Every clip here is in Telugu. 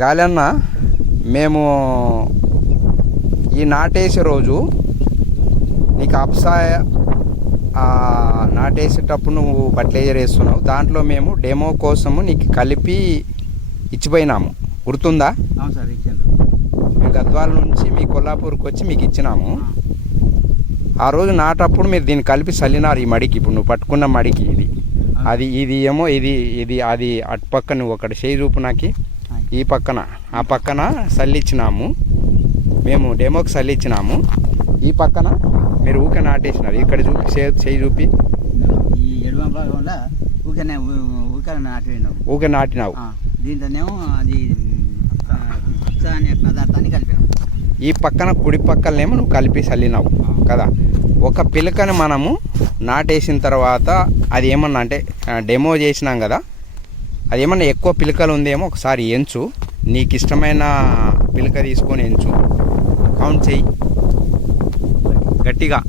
గాలన్న మేము ఈ నాటేసే రోజు నీకు అప్సాయ నాటేసేటప్పుడు నువ్వు ఫర్టిలైజర్ వేస్తున్నావు, దాంట్లో మేము డెమో కోసము నీకు కలిపి ఇచ్చిపోయినాము, గుర్తుందా? అవును సార్, ఇచ్చాను. మేము గద్వాల నుంచి మీ కొల్లాపూర్కి వచ్చి మీకు ఇచ్చినాము. ఆ రోజు నాటప్పుడు మీరు దీన్ని కలిపి చల్లినారు ఈ మడికి, ఇప్పుడు నువ్వు పట్టుకున్న మడికి ఇది ఏమో అది అటు పక్క నువ్వు ఒకటి చేయి చూపు నాకు, ఈ పక్కన ఆ పక్కన చల్లిచ్చినాము, మేము డెమోకి చల్లిచ్చినాము. ఈ పక్కన మీరు ఊకే నాటేసినారు, ఇక్కడ చూపి చేయి చూపి ఈ ఎడమ భాగంలో ఊకే నాటినావు. దీంట్లోనేమో అది అనే పదార్థాన్ని కలిపినాం. ఈ పక్కన కుడి పక్కనేమో నువ్వు కలిపి చల్లినావు కదా. ఒక పిలకని మనము నాటేసిన తర్వాత అది ఏమన్నా అంటే డెమో చేసినాం కదా, అది ఏమన్నా ఎక్కువ పిలకలు ఉందేమో ఒకసారి ఎంచు, నీకు ఇష్టమైన పిలక తీసుకొని ఎంచు, కౌంట్ చెయ్యి గట్టిగా.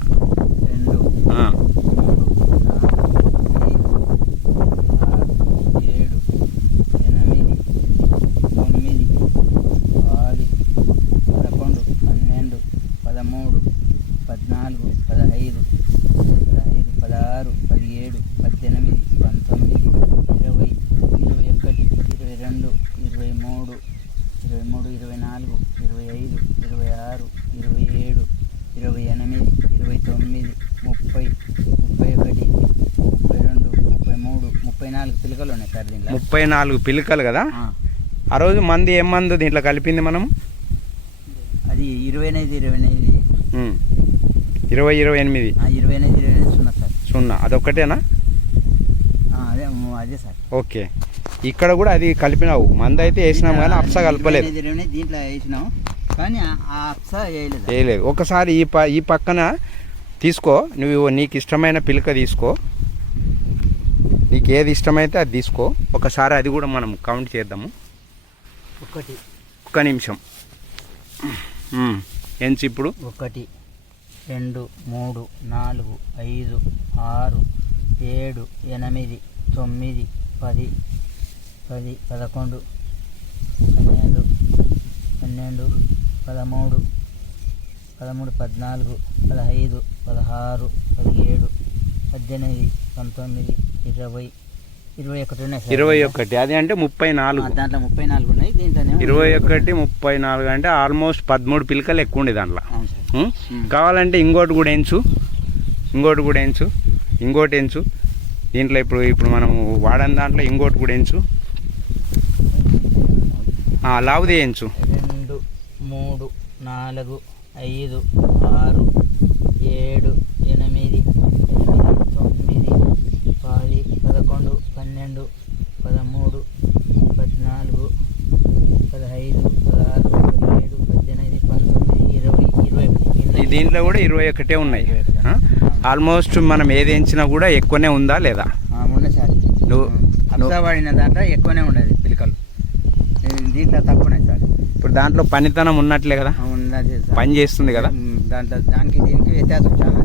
34 పిలకలు ఉన్నాయి సార్ దీంట్లో. 34 పిలకలు కదా. ఆ రోజు మంది ఏం మందు దీంట్లో కలిపింది మనం? అది 28 సున్నా సార్. సున్నా అదొక్కటేనా? అదే సార్. ఓకే, ఇక్కడ కూడా అది కలిపినావు, మంది అయితే వేసినాం కానీ అప్స కలపలేదు. దీంట్లో వేసినాం కానీ ఆ అప్స వేయలేదు. ఒకసారి ఈ పక్కన తీసుకో, నువ్వు నీకు ఇష్టమైన పిలక తీసుకో, నీకు ఏది ఇష్టమైతే అది తీసుకో. ఒకసారి అది కూడా మనం కౌంట్ చేద్దాము. ఒక్క నిమిషం ఎంచి ఇప్పుడు 1 2 3 4 5 6 7 8 9 10 10 11 12 13 13 14 15 16 17 18 19 20 21 ఉన్నాయి సార్. 21 అది అంటే 34. దాంట్లో 34 ఉన్నాయి. దీంట్లో 21 34 అంటే ఆల్మోస్ట్ 13 పిలకలు ఎక్కువ ఉండే దాంట్లో. కావాలంటే ఇంకోటి కూడా ఎంచు, ఇంకోటి ఎంచు దీంట్లో. ఇప్పుడు మనం వాడని దాంట్లో ఇంకోటి కూడా ఎంచు, లావుదే ఎంచు. 2 3 4 5 6 7 8 9 10 11 12 13 14 15 16 17 18 19 20 దీంట్లో కూడా 21 ఉన్నాయి. ఆల్మోస్ట్ మనం ఏది ఎంచినా కూడా ఎక్కువనే ఉందా లేదా? ఉన్నాయి సార్. నువ్వు వాడిన దాంట్లో ఎక్కువనే ఉండేది పిలకలు, దీంట్లో తక్కువనే సార్. ఇప్పుడు దాంట్లో పనితనం ఉన్నట్లే కదా, పని చేస్తుంది కదా. దానికి దీనికి వ్యత్యాసం చాలా.